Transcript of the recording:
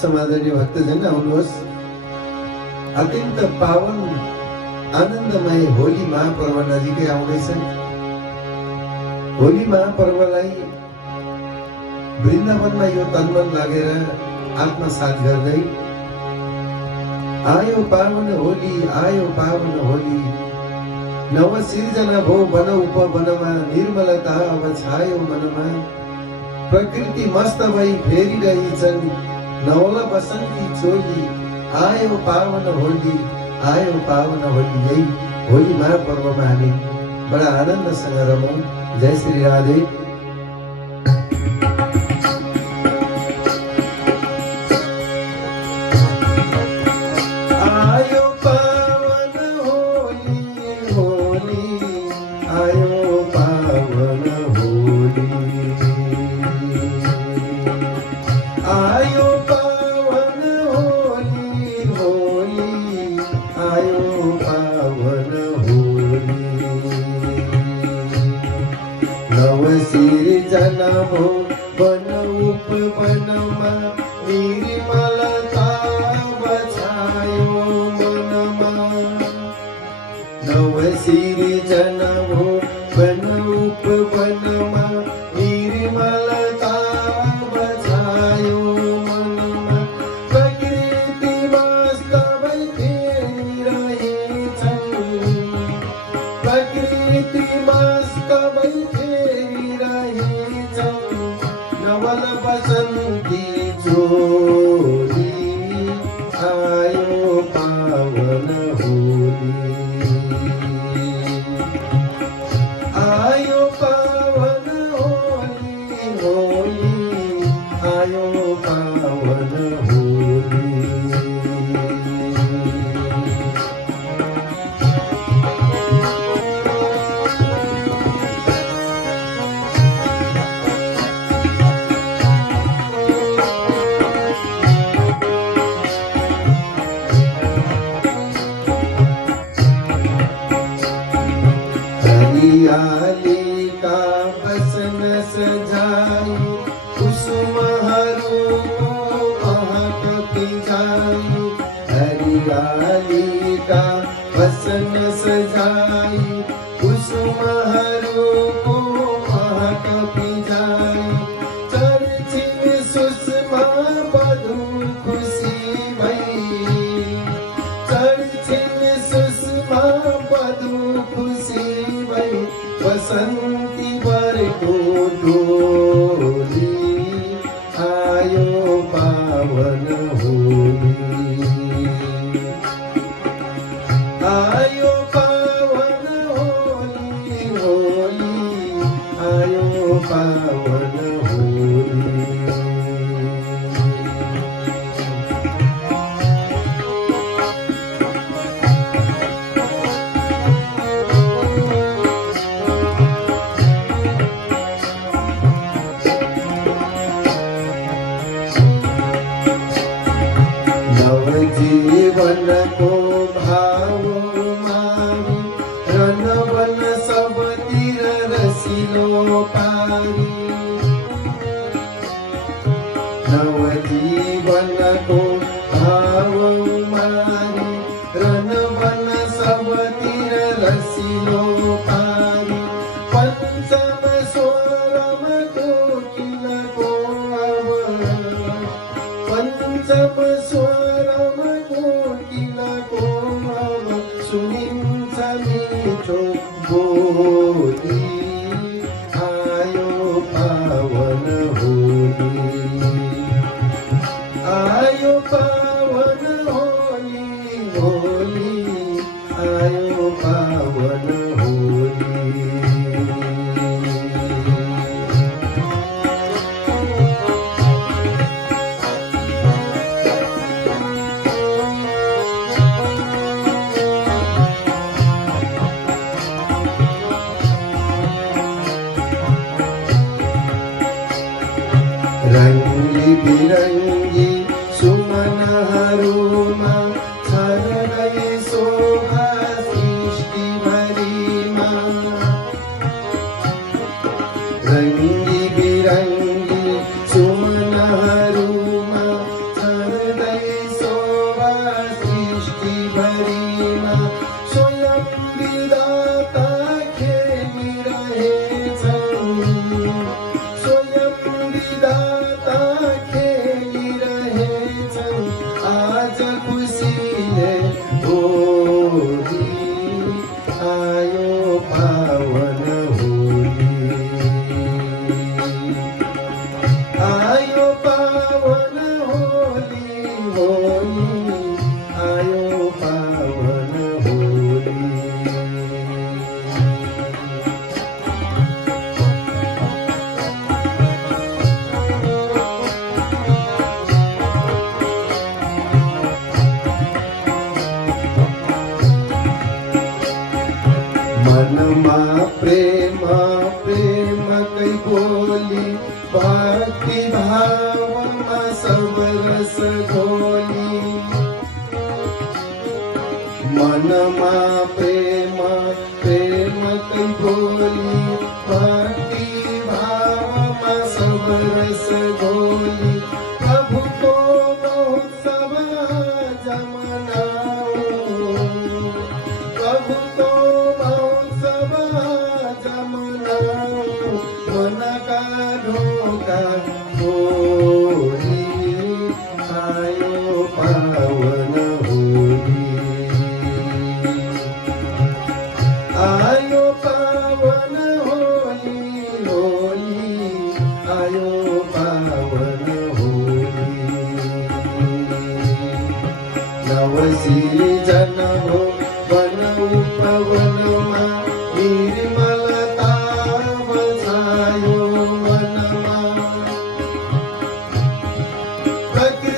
समाधानी भक्तजन आउनुहोस्। अत्यन्त पावन आनन्दमय होली महापर्व नजिकै आउँदैछ। होली महापर्वलाई वृन्दावनमा यो तन्मन लागेर आत्मसात गर्दै आयो पावन होली, आयो पावन होली, नव सिर्जना भो वन उपवनमा, निर्मलता अब छायो मनमा, प्रकृति मस्त भई फेरिरहेछन् नवला बसन्ती चोली, आयो पावन होली, आयो पावन होली। यही होली महापर्वमा हामी बडा आनन्दसँग रमौँ। जय श्री राधे। आयो पावन होली, होली, आयो पावन होली, आयो पावन होली, होली, आयो पावन होली, नव सिर्जना भो वन उपवनमा, निर्मलता बछायो मनमा, नव सिर्जना भो वन उपवनमा, निर्मलता बछायो मनमा, प्रकृति मस्त भई फेरिरहेछन्, प्रकृति मस्त भई फेरिरहेछन् नवल बसन्ती चोली, आयो पावन होली, आयो पावन होली, होली, आयो पावन होली। हरियाली का बसन सजाई, कुसुमहरू महक पिजाई, हरियाली का बसन सजाई, कुसुमहरू महक पिजाई, चर्चिन सुषमा बधु खुशी भई, चर्चिन सुषमा बधु खुशी भई, बसन्ती बरको डोली, आयो पावन होली, आयो पावन होली, होली, आयो पावन होली। जीवन को भाव मारी, रनवन सब तिर रसिलो पारी, नव जीवन को भाव मारी, रनवन सब तिर रसिलो पारी, पंचम स्वरम कोकिल को पंचम स्वरम कोकिल को सुनिन्छ मिठो बोली, आयो पावन होली, आयो पावन होली, होली, आयो पावन होली। रंगी बिरंगी सुमनहरूमा छर गए शोभा सृष्टि भरिमा, रंगी बिरंगी सुमनहरूमा छर सब रस घोली मनमा प्रेम प्रेम कई बोली भक्ति भाव में सब रस घोली प्रभु को महोत्सव जमनाओ प्रभु को महोत्सव जमनाओ मन का ढोका होली आयो पावन होली आयो पावन होली होली आयो पावन होली नवसी जन हो वन उपवनमा निर्मलता बसायो वनमा प्रकृति